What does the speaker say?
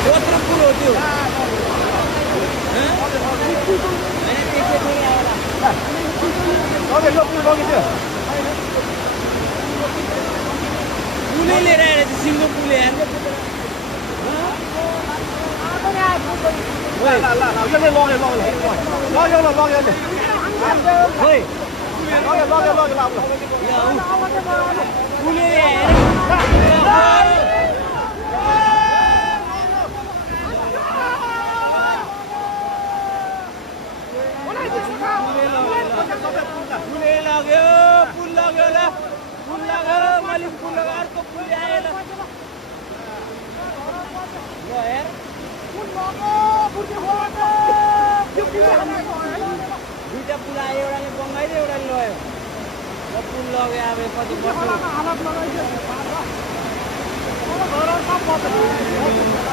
कत्रो पुल हो त्यो पुलै लिएर आएर चाहिँ सिङ्गो पुल यार दुईटा पुल आयो एउटाले बङ्गाइदियो एउटाले लयो र पुल लग्यो अब कति वर्ष